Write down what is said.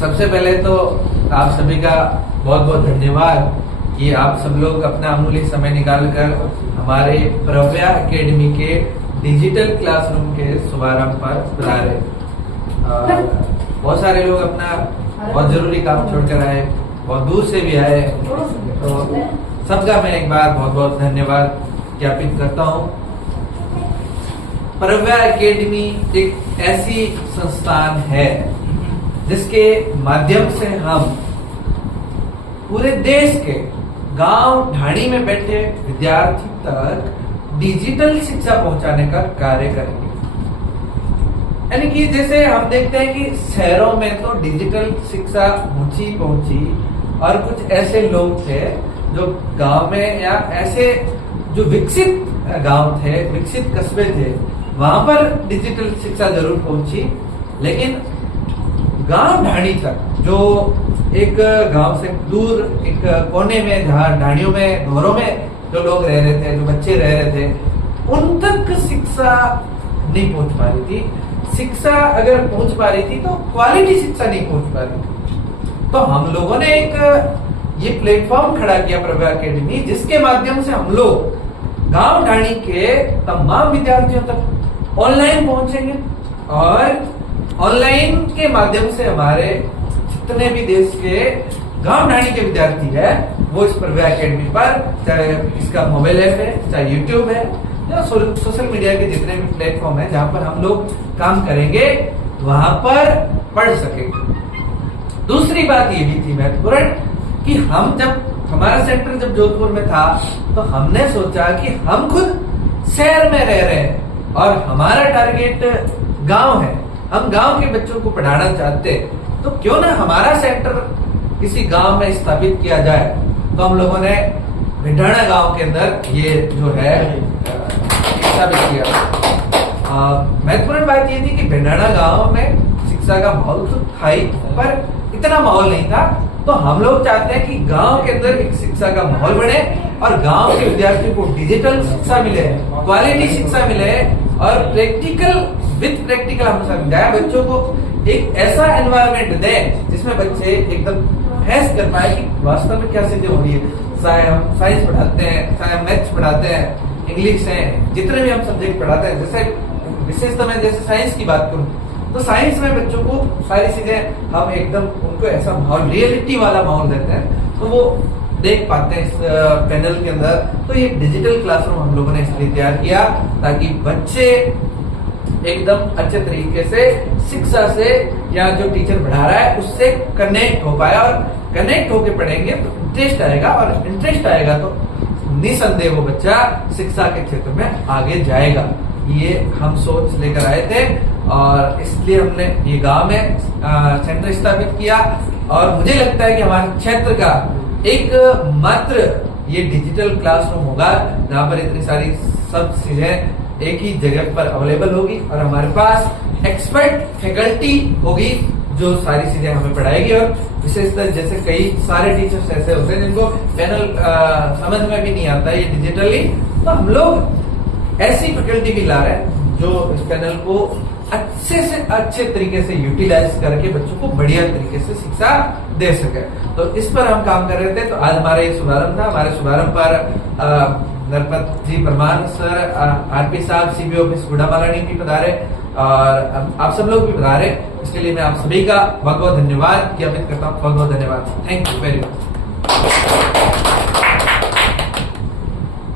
सबसे पहले तो आप सभी का बहुत बहुत धन्यवाद कि आप सब लोग अपना अमूल्य समय निकालकर हमारे प्रव्या एकेडमी के डिजिटल क्लासरूम के शुभारंभ पर पधारे। बहुत सारे लोग अपना बहुत जरूरी काम छोड़कर आए, बहुत दूर से भी आए, तो सबका मैं एक बार बहुत बहुत धन्यवाद ज्ञापित करता हूँ। प्रव्या एकेडमी एक ऐसी संस्थान है जिसके माध्यम से हम पूरे देश के गांव ढाणी में बैठे विद्यार्थी तक डिजिटल शिक्षा पहुंचाने का कार्य करेंगे। यानी कि जैसे हम देखते हैं कि शहरों में तो डिजिटल शिक्षा पहुंची और कुछ ऐसे लोग थे जो गांव में या ऐसे जो विकसित गांव थे, विकसित कस्बे थे, वहां पर डिजिटल शिक्षा जरूर पहुंची, लेकिन गांव ढाणी तक जो एक गांव से दूर एक कोने में जहाँ ढाणियों में घरों में जो लोग रह रहे थे, जो बच्चे रह रहे थे, उन तक शिक्षा नहीं पहुंच पा रही थी। शिक्षा अगर पहुंच पा रही थी तो क्वालिटी शिक्षा नहीं पहुंच पा रही थी। तो हम लोगों ने एक ये प्लेटफॉर्म खड़ा किया प्रव्या एकेडमी, जिसके माध्यम से हम लोग गांव ढाणी के तमाम विद्यार्थियों तक ऑनलाइन पहुंचेंगे और ऑनलाइन के माध्यम से हमारे जितने भी देश के गांव ढाणी के विद्यार्थी है वो इस प्रव्या एकेडमी पर, चाहे इसका मोबाइल ऐप है, चाहे यूट्यूब है या सोशल मीडिया के जितने भी प्लेटफॉर्म है जहां पर हम लोग काम करेंगे, वहां पर पढ़ सकेंगे। दूसरी बात ये भी थी महत्वपूर्ण कि हम जब हमारा सेंटर जब जोधपुर में था तो हमने सोचा कि हम खुद शहर में रह रहे हैं और हमारा टारगेट गांव है, हम गांव के बच्चों को पढ़ाना चाहते हैं, तो क्यों ना हमारा सेंटर किसी गांव में स्थापित किया जाए। तो हम लोगों ने भिंडाणा गांव के अंदर ये जो है स्थापित किया। महत्वपूर्ण बात ये थी कि भिंडाणा गांव में शिक्षा का माहौल तो था ही, पर इतना माहौल नहीं था। तो हम लोग चाहते हैं कि गांव के अंदर एक शिक्षा का माहौल बने और गांव के विद्यार्थियों को डिजिटल शिक्षा मिले, क्वालिटी शिक्षा मिले और विद प्रैक्टिकल हम समझाया बच्चों को एक ऐसा एनवायरनमेंट दें जिसमें बच्चे एकदम फैस कर पाए कि वास्तव में क्या चीजें हो रही है। चाहे हम साइंस पढ़ाते हैं, चाहे हम मैथ्स पढ़ाते हैं, इंग्लिश है, जितने भी हम सब्जेक्ट पढ़ाते हैं, जैसे विशेषतः मैं जैसे साइंस की बात करूं तो साइंस में बच्चों को सारी चीजें हम एकदम उनको ऐसा माहौल, रियलिटी वाला माहौल देते हैं तो वो देख पाते हैं इस पैनल के अंदर। तो ये डिजिटल क्लासरूम हम लोगों ने इसलिए तैयार किया ताकि बच्चे एकदम अच्छे तरीके से शिक्षा से या जो टीचर पढ़ा रहा है उससे कनेक्ट हो पाए, और कनेक्ट होके पढ़ेंगे तो इंटरेस्ट आएगा, और इंटरेस्ट आएगा तो निसंदेह वो बच्चा शिक्षा के क्षेत्र में आगे जाएगा। ये हम सोच लेकर आए थे और इसलिए हमने ये गांव में सेंटर स्थापित किया। और मुझे लगता है कि हमारे क्षेत्र का एक मात्र ये डिजिटल क्लासरूम होगा जहाँ पर इतनी सारी सब चीजें एक ही जगह पर अवेलेबल होगी और हमारे पास एक्सपर्ट फैकल्टी होगी जो सारी चीजें हमें पढ़ाएगी। और विशेषतः जैसे कई सारे टीचर्स ऐसे होते हैं जिनको पैनल समझ में भी नहीं आता ये डिजिटली, तो हम लोग ऐसी फैकल्टी भी ला रहे हैं जो इस पैनल को अच्छे से अच्छे तरीके से यूटिलाइज करके बच्चों को बढ़िया तरीके से शिक्षा दे सके। तो इस पर हम काम कर रहे थे। तो आज हमारा एक शुभारंभ था। हमारे शुभारंभ पर नरपत जी परमार सर, आरपी साहब, सीबी ऑफिस गुड़ामालानी भी पधारे और आप सब लोग भी पधारे। इसके लिए मैं आप सभी का बहुत बहुत धन्यवाद ज्ञापित करता हूँ। बहुत बहुत धन्यवाद। Thank you very much.